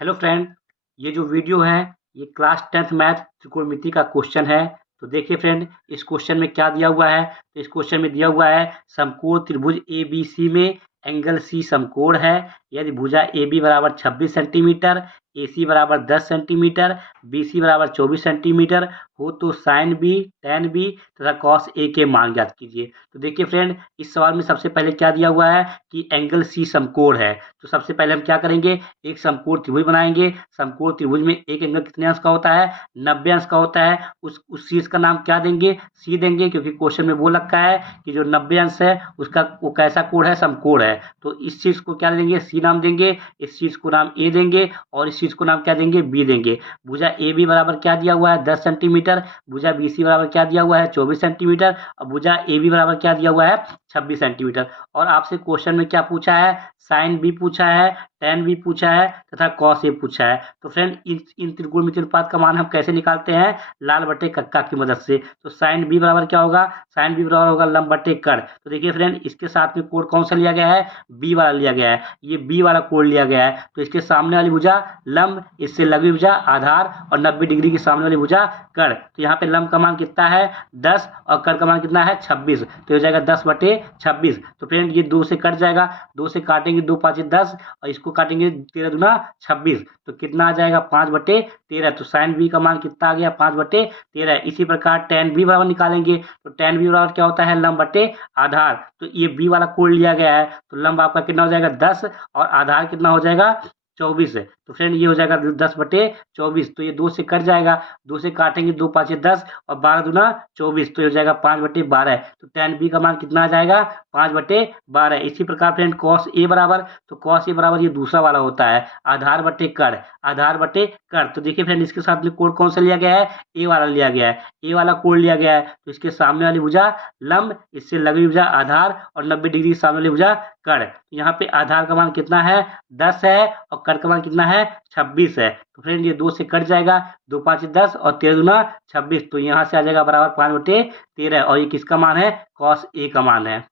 Hello friend, ये जो video है ये क्लास 10th मैथ त्रिकोणमिति का क्वेश्चन है। तो देखिए फ्रेंड, इस क्वेश्चन में क्या दिया हुआ है। तो इस क्वेश्चन में दिया हुआ है समकोण त्रिभुज ए बी सी में एंगल सी समकोण है यदि भुजा ए बी बराबर 26 सेंटीमीटर, ए सी बराबर 10 सेंटीमीटर, बी सी बराबर 24 सेंटीमीटर हो तो साइन बी, टेन बी तथा कॉस ए के मान ज्ञात कीजिए। तो देखिए फ्रेंड, इस सवाल में सबसे पहले क्या दिया हुआ है कि एंगल सी समकोण है। तो सबसे पहले हम क्या करेंगे, एक समकोण त्रिभुज बनाएंगे। समकोण त्रिभुज में एक एंगल कितने अंश का होता है, 90 अंश का होता है। उस चीज का नाम क्या देंगे, सी देंगे, क्योंकि क्वेश्चन में बोल रखा है कि जो 90 अंश है उसका वो कैसा कोण है, समकोण है। तो इस चीज को क्या देंगे, सी नाम देंगे। इस चीज को नाम ए देंगे और इस चीज को नाम क्या देंगे, बी देंगे। भुजा ए बी बराबर क्या दिया हुआ है, 10 सेंटीमीटर। भुजा बी सी बराबर क्या दिया हुआ है, 24 सेंटीमीटर। और भुजा ए बी बराबर क्या दिया हुआ है, 26 सेंटीमीटर। और आपसे क्वेश्चन में क्या पूछा है, साइन बी पूछा है, टेन बी पूछा है तथा कॉस ए पूछा है। तो फ्रेंड, इन त्रिकोणमितीय अनुपात का मान हम कैसे निकालते हैं, लाल बटे कक्का की मदद से। तो साइन बी बराबर क्या होगा, साइन बी बराबर होगा लंब बटे कर्ण। तो देखिए फ्रेंड, इसके साथ में कोण कौन सा लिया गया है, बी वाला लिया गया है। ये बी वाला कोण लिया गया है। तो इसके सामने वाली भुजा लंब, इससे लगी भुजा आधार और 90 डिग्री के सामने वाली भुजा कर्ण। तो यहाँ पे लंब का मान कितना है, 10 और कर्ण का मान कितना है, 26। तो हो जाएगा 10 बटे 26। तो फ्रेंड, ये 2 से कट जाएगा, 2 से काटेंगे 2 5 10 और इसको काटेंगे 13 दूना 26। तो कितना आ जाएगा, 5 बटे 13। तो साइन बी का मान कितना आ गया, 5 बटे 13। इसी प्रकार टेन बी बराबर निकालेंगे। तो टेन बी बराबर क्या होता है, लंब बटे आधार। तो ये बी वाला कोण लिया गया है। तो लंब आपका कितना हो जाएगा, 10 और आधार कितना हो जाएगा, 24 है। तो फ्रेंड, ये हो जाएगा 10 बटे 24। तो ये 2 से कट जाएगा, 2 से काटेंगे 2 5 10 और 12 दूना 24। तो ये हो जाएगा 5 बटे 12। तो टेन बी का मान कितना आ जाएगा, 5 बटे 12। इसी प्रकार फ्रेंड कॉस ए बराबर, तो कॉस ए बराबर ये दूसरा वाला होता है, आधार बटे कर्ण, आधार बटे कर्ण। तो देखिए फ्रेंड, इसके साथ में कोण कौन सा लिया गया है, ए वाला लिया गया है, ए वाला कोण लिया गया है। तो इसके सामने वाली भुजा लंब, इससे लगी भुजा आधार और 90 डिग्री सामने वाली भुजा कर्ण। यहाँ पे आधार का मान कितना है, 10 है और कर्ण का मान कितना है, 26 है। तो फ्रेंड, ये 2 से कट जाएगा, 2 5 10 और 13 दूना 26। तो यहाँ से आ जाएगा बराबर 5 बटे 13 और ये किसका मान है, कॉस ए का मान है।